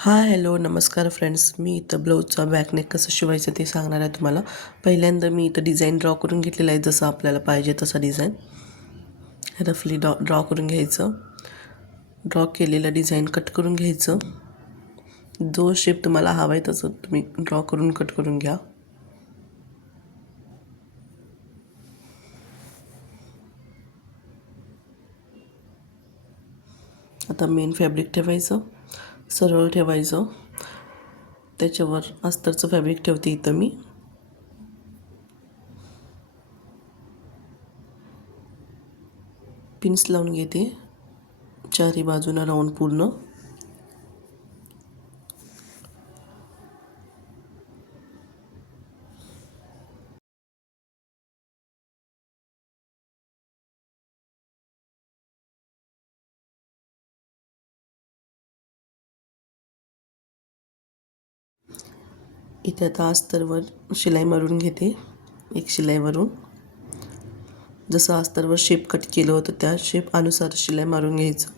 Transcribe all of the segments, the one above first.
Hi hello नमस्कार friends. मी इथं ब्लाऊजचा back neck कसं शिवायचं ते सांगणार आहे तुम्हाला. पहिल्यांदा मी इथं डिझाईन ड्रॉ करून घेतलेला आहे, जसं आपल्याला पाहिजे तसा डिझाईन रफली ड्रॉ करून घ्यायचं. ड्रॉ केलेलं डिझाईन कट करून घ्यायचं. जो शेप तुम्हाला हवा आहे तसं तुम्ही ड्रॉ करून कट करून घ्या. आता मेन फॅब्रिक ठेवायचं, सरळ ठेवायचं. त्याच्यावर अस्तरचं फॅब्रिक ठेवते इथं मी. पिन्स लावून घेते चारी बाजूला राऊंड पूर्ण. इथे आता अस्तरवर शिलाई मारून घेते. एक शिलाईवरून जसं अस्तरवर शेप कट केलं होतं त्या शेप अनुसार शिलाई मारून घ्यायचं.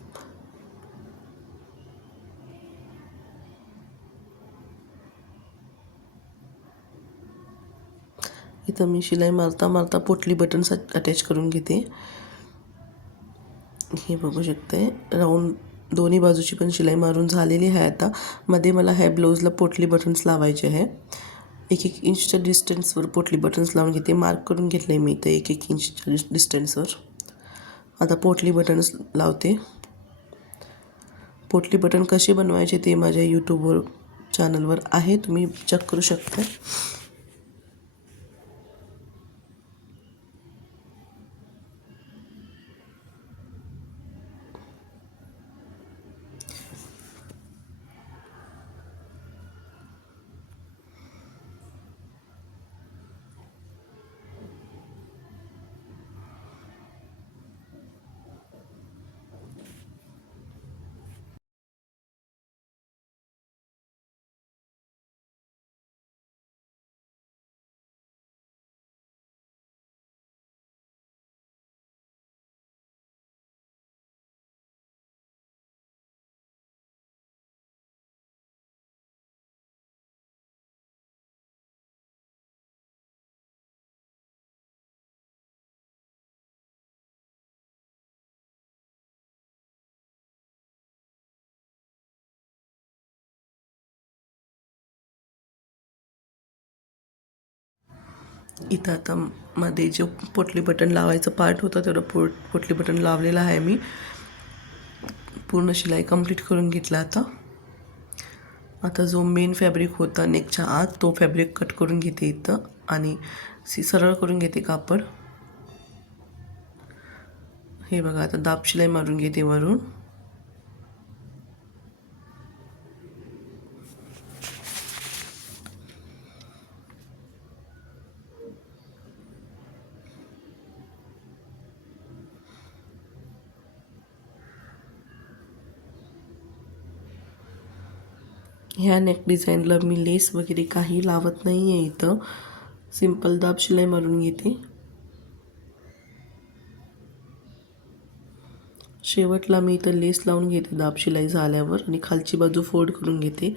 इथं मी शिलाई मारता मारता पोटली बटन्स अटॅच करून घेते. हे बघू शकते राऊंड दोन्ही बाजूची पण शिलाई मारून झालेली आहे. आता मध्ये मला ह्या ब्लाऊजला पोटली बटन्स लावायचे आहे. 1-1 इंचच्या डिस्टन्सवर पोटली बटन्स लावून घेते. मार्क करून घेतले मी इथं 1-1 इंचच्या डिस्टन्सवर. आता पोटली बटन्स लावते. पोटली बटन कशी बनवायचे ते माझ्या यूट्यूबवर चॅनलवर आहे, तुम्ही चेक करू शकता. इथं आता मध्ये जो पोटली बटन लावायचं पार्ट होता तेवढं पोटली बटन लावलेलं आहे मी. पूर्ण शिलाई कंप्लीट करून घेतला. आता जो मेन फॅब्रिक होता नेकच्या आत तो फॅब्रिक कट करून घेते इथं आणि सरळ करून घेते कापड. हे बघा आता दाब शिलाई मारून घेते वरून. ह्या नेक डिझाईनला मी लेस वगैरे काही लावत नाही आहे. इथं सिंपल दाब शिलाई मारून घेते. शेवटला मी इथं लेस लावून घेते दाब शिलाई झाल्यावर आणि खालची बाजू फोल्ड करून घेते.